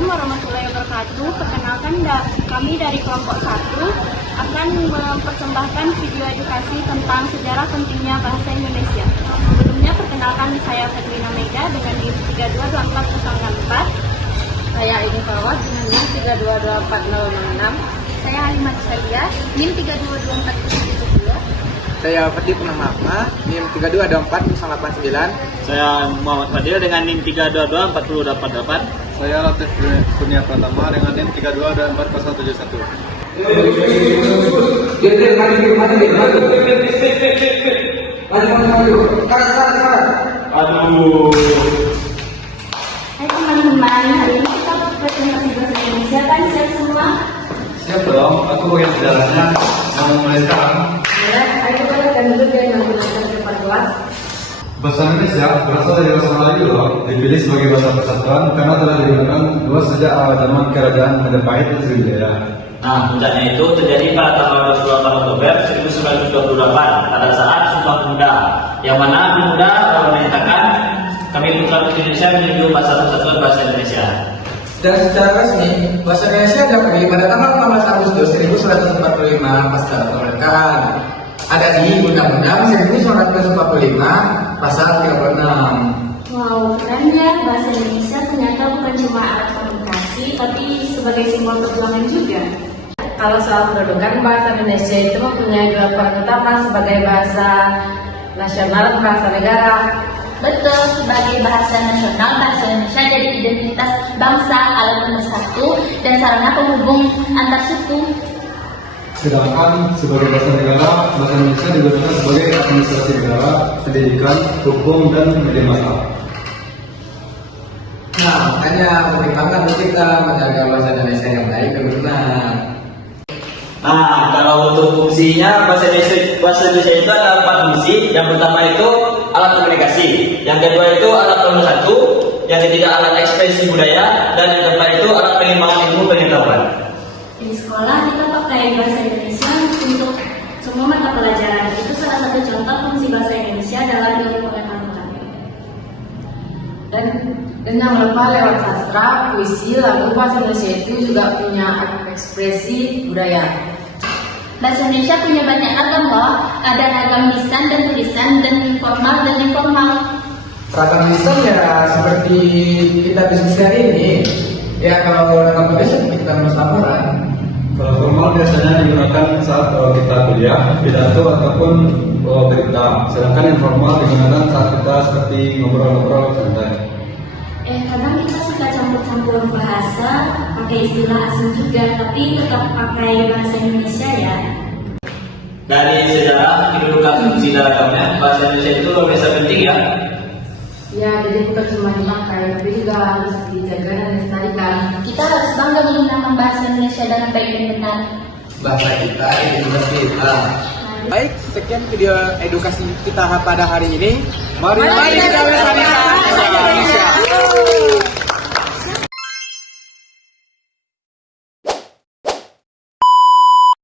Assalamualaikum warahmatullahi wabarakatuh. Perkenalkan kami dari kelompok 1 akan mempersembahkan video edukasi tentang sejarah pentingnya bahasa Indonesia. Sebelumnya perkenalkan saya Fedrina Mega dengan NIM 3224064. Saya Ini Fawaz dengan NIM 3224066. Saya Halimah Salia, NIM 3224070. Saya Fadli Purnama, NIM 3224089. Saya Muhammad Fadil dengan NIM 3224088. Saya Latif Kurnia Pratama dengan NIM 3224071. Hai teman-teman, hari ini kita presentasi bahasa Indonesia kan siap semua? Siap dong, aku bagian sejarahnya. Yang mulai sekarang. Ayo kita akan duduk dan menggunakan tempat kelas. Bahasa Indonesia berasal dari bahasa Melayu loh, dipilih sebagai bahasa persatuan karena telah digunakan luas sejak awal zaman kerajaan Majapahit dan Sriwijaya. Nah, puncaknya itu terjadi pada tanggal 28 Oktober 1928 pada saat Sumpah Pemuda, yang mana pemuda menyatakan kami putra putri Indonesia menuju bahasa persatuan bahasa Indonesia. Dan secara resmi, bahasa Indonesia dipilih pada tanggal 14 Agustus 1945 pasca kemerdekaan. Ada di Undang-Undang 1945 pasal 36. Wow, keren ya, bahasa Indonesia ternyata bukan cuma alat komunikasi, tapi sebagai simbol perjuangan juga. Kalau soal kedudukan, bahasa Indonesia itu mempunyai gelar peran utama sebagai bahasa nasional dan bahasa negara. Betul, sebagai bahasa nasional, bahasa Indonesia jadi identitas bangsa, alat pemersatu, dan sarana penghubung antar suku. Sedangkan sebagai bahasa negara, bahasa Indonesia digunakan sebagai administrasi negara, pendidikan, hukum, dan media massa. Nah, makanya penting banget untuk kita menjaga bahasa Indonesia yang baik dan benar. Nah, kalau untuk fungsinya bahasa Indonesia itu ada 4 fungsi. Yang pertama itu alat komunikasi, yang kedua itu alat pemersatu, yang ketiga alat ekspresi budaya, dan yang keempat itu alat pengembangan ilmu pengetahuan. Di sekolah kita pakai bahasa Indonesia untuk semua mata pelajaran. Itu salah satu contoh fungsi bahasa Indonesia dalam ilmu pengetahuan. Dan jangan lupa lewat sastra, puisi, lagu bahasa Indonesia itu juga punya ekspresi budaya. Bahasa Indonesia punya banyak ragam loh. Ada ragam lisan dan tulisan, dan formal dan informal. Ragam lisan ya seperti kita diskusi hari ini. Ya kalau ragam tulisan kita nulis laporan. Kalau formal biasanya digunakan saat kita kuliah, pidato ataupun berita. Sedangkan informal digunakan saat kita seperti ngobrol-ngobrol santai. Kadang kita suka campur-campur bahasa, pakai istilah asing juga, tapi tetap pakai bahasa Indonesia ya. Dari sejarah kedudukan fungsi dan ragamnya, bahasa Indonesia itu luar biasa penting ya. Ya, jadi bukan cuma dipakai, tapi juga harus dijaga dan dilestarikan. Kita harus bangga menggunakan bahasa Indonesia dengan baik dan benar. Bahasa kita, identitas kita. Baik, sekian video edukasi kita pada hari ini. Mari kita bersama Indonesia.